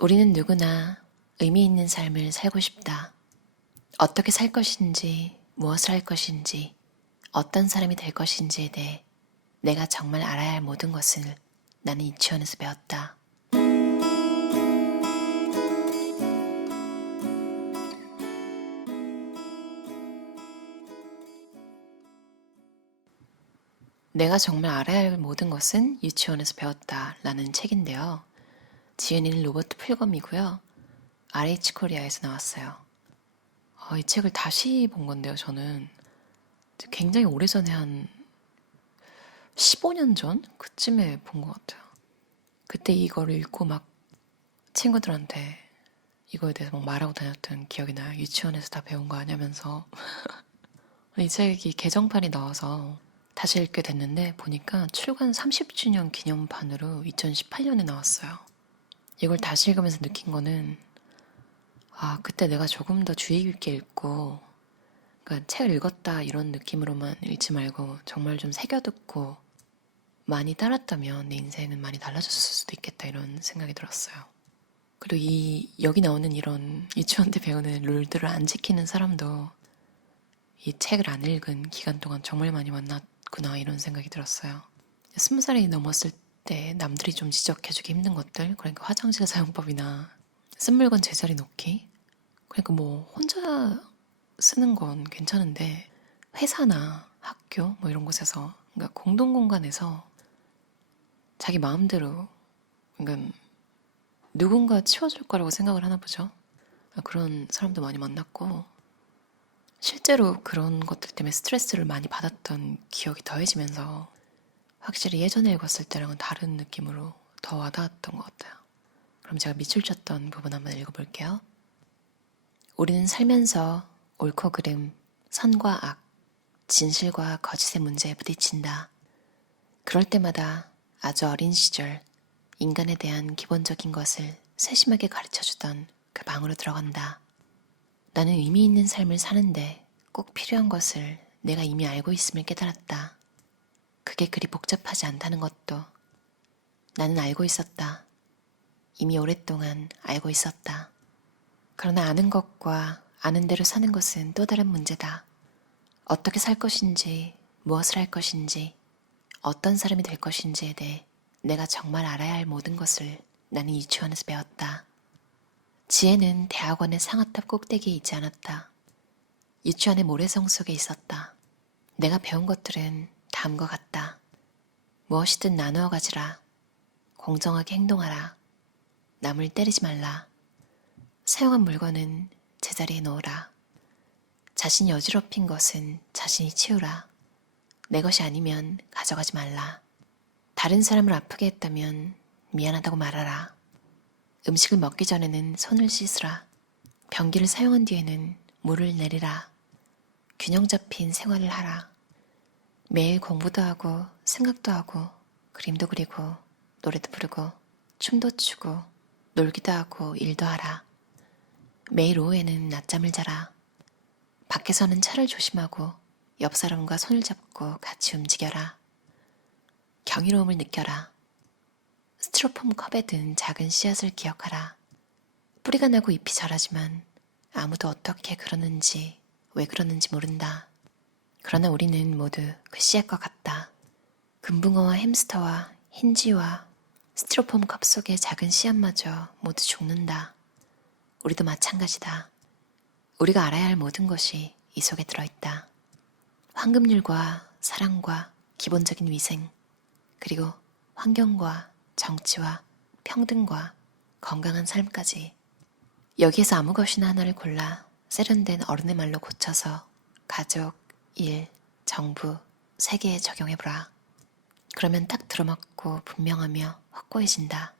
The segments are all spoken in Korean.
우리는 누구나 의미 있는 삶을 살고 싶다. 어떻게 살 것인지, 무엇을 할 것인지, 어떤 사람이 될 것인지에 대해 내가 정말 알아야 할 모든 것을 나는 유치원에서 배웠다. 내가 정말 알아야 할 모든 것은 유치원에서 배웠다 라는 책인데요. 지은이는 로버트 풀검이고요. RH 코리아에서 나왔어요. 이 책을 다시 본 건데요, 저는. 굉장히 오래전에 한 15년 전? 그쯤에 본 것 같아요. 그때 이거를 읽고 막 친구들한테 이거에 대해서 막 말하고 다녔던 기억이 나요. 유치원에서 다 배운 거 아냐면서. 이 책이 개정판이 나와서 다시 읽게 됐는데 보니까 출간 30주년 기념판으로 2018년에 나왔어요. 이걸 다시 읽으면서 느낀 거는 그때 내가 조금 더 주의 깊게 읽고 그러니까 책을 읽었다 이런 느낌으로만 읽지 말고 정말 좀 새겨듣고 많이 따랐다면 내 인생은 많이 달라졌을 수도 있겠다 이런 생각이 들었어요. 그리고 여기 나오는 이런 유치원 때 배우는 룰들을 안 지키는 사람도 이 책을 안 읽은 기간 동안 정말 많이 만났구나 이런 생각이 들었어요. 20살이 넘었을 때 남들이 좀 지적해주기 힘든 것들, 그러니까 화장실 사용법이나 쓴 물건 제자리 놓기, 그러니까 뭐 혼자 쓰는 건 괜찮은데 회사나 학교 뭐 이런 곳에서 그러니까 공동공간에서 자기 마음대로 그러니까 누군가 치워줄 거라고 생각을 하나 보죠. 그런 사람도 많이 만났고 실제로 그런 것들 때문에 스트레스를 많이 받았던 기억이 더해지면서 확실히 예전에 읽었을 때랑은 다른 느낌으로 더 와닿았던 것 같아요. 그럼 제가 밑줄 쳤던 부분 한번 읽어볼게요. 우리는 살면서 옳고 그름, 선과 악, 진실과 거짓의 문제에 부딪힌다. 그럴 때마다 아주 어린 시절 인간에 대한 기본적인 것을 세심하게 가르쳐주던 그 방으로 들어간다. 나는 의미 있는 삶을 사는데 꼭 필요한 것을 내가 이미 알고 있음을 깨달았다. 그게 그리 복잡하지 않다는 것도 나는 알고 있었다. 이미 오랫동안 알고 있었다. 그러나 아는 것과 아는 대로 사는 것은 또 다른 문제다. 어떻게 살 것인지, 무엇을 할 것인지, 어떤 사람이 될 것인지에 대해 내가 정말 알아야 할 모든 것을 나는 유치원에서 배웠다. 지혜는 대학원의 상아탑 꼭대기에 있지 않았다. 유치원의 모래성 속에 있었다. 내가 배운 것들은 다음과 같다. 무엇이든 나누어 가지라. 공정하게 행동하라. 남을 때리지 말라. 사용한 물건은 제자리에 놓으라. 자신이 어지럽힌 것은 자신이 치우라. 내 것이 아니면 가져가지 말라. 다른 사람을 아프게 했다면 미안하다고 말하라. 음식을 먹기 전에는 손을 씻으라. 변기를 사용한 뒤에는 물을 내리라. 균형 잡힌 생활을 하라. 매일 공부도 하고 생각도 하고 그림도 그리고 노래도 부르고 춤도 추고 놀기도 하고 일도 하라. 매일 오후에는 낮잠을 자라. 밖에서는 차를 조심하고 옆 사람과 손을 잡고 같이 움직여라. 경이로움을 느껴라. 스티로폼 컵에 든 작은 씨앗을 기억하라. 뿌리가 나고 잎이 자라지만 아무도 어떻게 그러는지 왜 그러는지 모른다. 그러나 우리는 모두 그 씨앗과 같다. 금붕어와 햄스터와 흰쥐와 스티로폼 컵 속의 작은 씨앗마저 모두 죽는다. 우리도 마찬가지다. 우리가 알아야 할 모든 것이 이 속에 들어있다. 황금률과 사랑과 기본적인 위생, 그리고 환경과 정치와 평등과 건강한 삶까지. 여기에서 아무 것이나 하나를 골라 세련된 어른의 말로 고쳐서 가족, 일, 정부, 세계에 적용해보라. 그러면 딱 들어맞고 분명하며 확고해진다.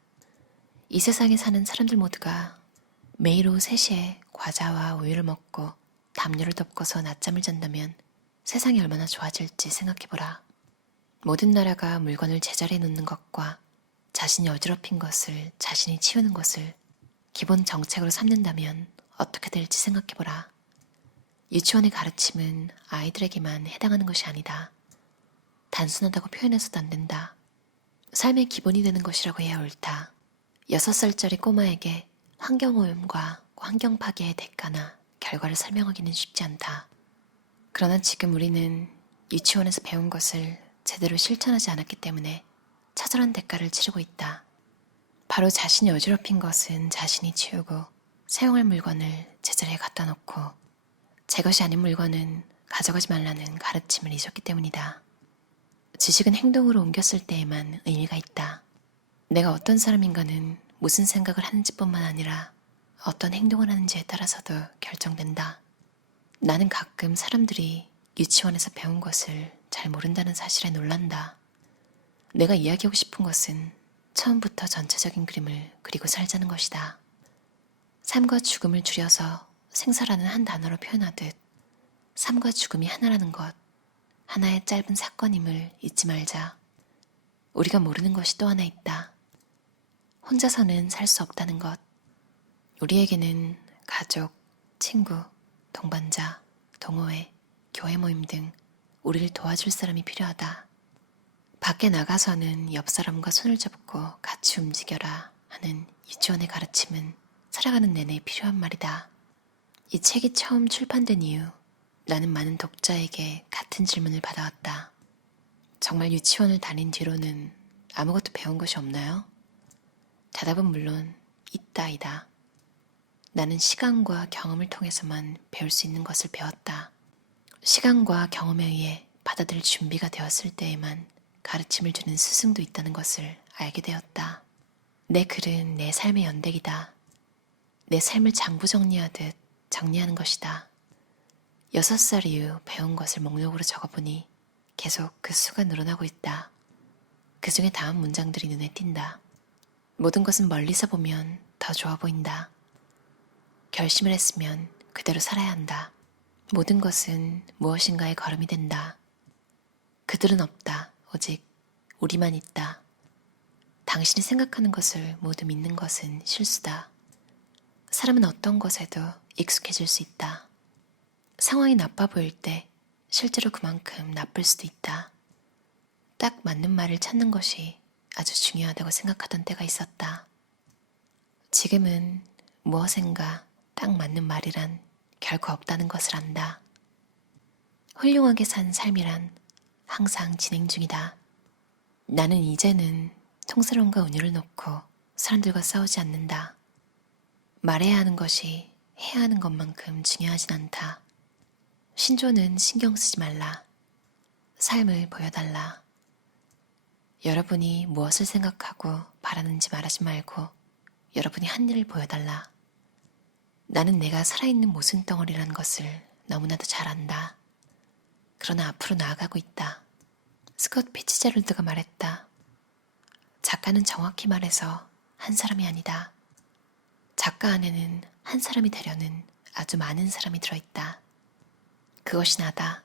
이 세상에 사는 사람들 모두가 매일 오후 3시에 과자와 우유를 먹고 담요를 덮고서 낮잠을 잔다면 세상이 얼마나 좋아질지 생각해보라. 모든 나라가 물건을 제자리에 놓는 것과 자신이 어지럽힌 것을 자신이 치우는 것을 기본 정책으로 삼는다면 어떻게 될지 생각해보라. 유치원의 가르침은 아이들에게만 해당하는 것이 아니다. 단순하다고 표현해서도 안 된다. 삶의 기본이 되는 것이라고 해야 옳다. 6살짜리 꼬마에게 환경오염과 환경 파괴의 대가나 결과를 설명하기는 쉽지 않다. 그러나 지금 우리는 유치원에서 배운 것을 제대로 실천하지 않았기 때문에 처절한 대가를 치르고 있다. 바로 자신이 어지럽힌 것은 자신이 치우고 사용할 물건을 제자리에 갖다 놓고 제 것이 아닌 물건은 가져가지 말라는 가르침을 잊었기 때문이다. 지식은 행동으로 옮겼을 때에만 의미가 있다. 내가 어떤 사람인가는 무슨 생각을 하는지뿐만 아니라 어떤 행동을 하는지에 따라서도 결정된다. 나는 가끔 사람들이 유치원에서 배운 것을 잘 모른다는 사실에 놀란다. 내가 이야기하고 싶은 것은 처음부터 전체적인 그림을 그리고 살자는 것이다. 삶과 죽음을 줄여서 생사라는 한 단어로 표현하듯 삶과 죽음이 하나라는 것, 하나의 짧은 사건임을 잊지 말자. 우리가 모르는 것이 또 하나 있다. 혼자서는 살 수 없다는 것. 우리에게는 가족, 친구, 동반자, 동호회, 교회 모임 등 우리를 도와줄 사람이 필요하다. 밖에 나가서는 옆 사람과 손을 잡고 같이 움직여라 하는 유치원의 가르침은 살아가는 내내 필요한 말이다. 이 책이 처음 출판된 이후 나는 많은 독자에게 같은 질문을 받아왔다. 정말 유치원을 다닌 뒤로는 아무것도 배운 것이 없나요? 대답은 물론 있다이다. 나는 시간과 경험을 통해서만 배울 수 있는 것을 배웠다. 시간과 경험에 의해 받아들일 준비가 되었을 때에만 가르침을 주는 스승도 있다는 것을 알게 되었다. 내 글은 내 삶의 연대기다. 내 삶을 장부 정리하듯 정리하는 것이다. 6살 이후 배운 것을 목록으로 적어보니 계속 그 수가 늘어나고 있다. 그 중에 다음 문장들이 눈에 띈다. 모든 것은 멀리서 보면 더 좋아 보인다. 결심을 했으면 그대로 살아야 한다. 모든 것은 무엇인가의 걸음이 된다. 그들은 없다. 오직 우리만 있다. 당신이 생각하는 것을 모두 믿는 것은 실수다. 사람은 어떤 것에도 익숙해질 수 있다. 상황이 나빠 보일 때 실제로 그만큼 나쁠 수도 있다. 딱 맞는 말을 찾는 것이 아주 중요하다고 생각하던 때가 있었다. 지금은 무엇인가 딱 맞는 말이란 결코 없다는 것을 안다. 훌륭하게 산 삶이란 항상 진행 중이다. 나는 이제는 통사론과 은유를 놓고 사람들과 싸우지 않는다. 말해야 하는 것이 해야 하는 것만큼 중요하진 않다. 신조는 신경 쓰지 말라. 삶을 보여달라. 여러분이 무엇을 생각하고 바라는지 말하지 말고 여러분이 한 일을 보여달라. 나는 내가 살아있는 모순 덩어리라는 것을 너무나도 잘 안다. 그러나 앞으로 나아가고 있다. 스콧 피츠제럴드가 말했다. 작가는 정확히 말해서 한 사람이 아니다. 작가 안에는 한 사람이 되려는 아주 많은 사람이 들어있다. 그것이 나다.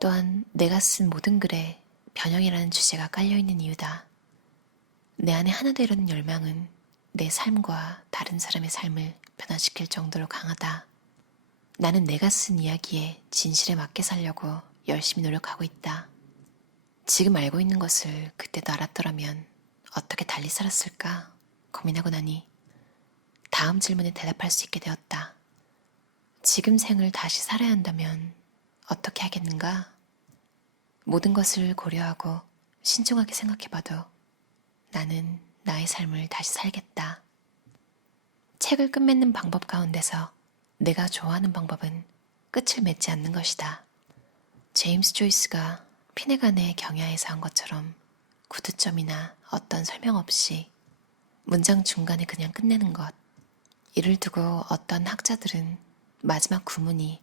또한 내가 쓴 모든 글에 변형이라는 주제가 깔려있는 이유다. 내 안에 하나 되려는 열망은 내 삶과 다른 사람의 삶을 변화시킬 정도로 강하다. 나는 내가 쓴 이야기에 진실에 맞게 살려고 열심히 노력하고 있다. 지금 알고 있는 것을 그때도 알았더라면 어떻게 달리 살았을까 고민하고 나니 다음 질문에 대답할 수 있게 되었다. 지금 생을 다시 살아야 한다면 어떻게 하겠는가? 모든 것을 고려하고 신중하게 생각해봐도 나는 나의 삶을 다시 살겠다. 책을 끝맺는 방법 가운데서 내가 좋아하는 방법은 끝을 맺지 않는 것이다. 제임스 조이스가 피네간의 경야에서 한 것처럼 구두점이나 어떤 설명 없이 문장 중간에 그냥 끝내는 것. 이를 두고 어떤 학자들은 마지막 구문이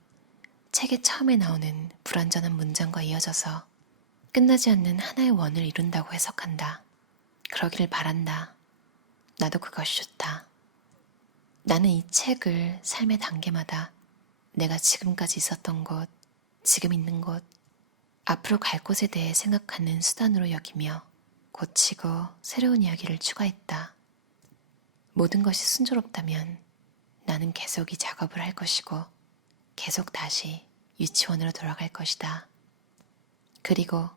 책의 처음에 나오는 불완전한 문장과 이어져서 끝나지 않는 하나의 원을 이룬다고 해석한다. 그러기를 바란다. 나도 그것이 좋다. 나는 이 책을 삶의 단계마다 내가 지금까지 있었던 곳, 지금 있는 곳, 앞으로 갈 곳에 대해 생각하는 수단으로 여기며 고치고 새로운 이야기를 추가했다. 모든 것이 순조롭다면 나는 계속 이 작업을 할 것이고 계속 다시 유치원으로 돌아갈 것이다. 그리고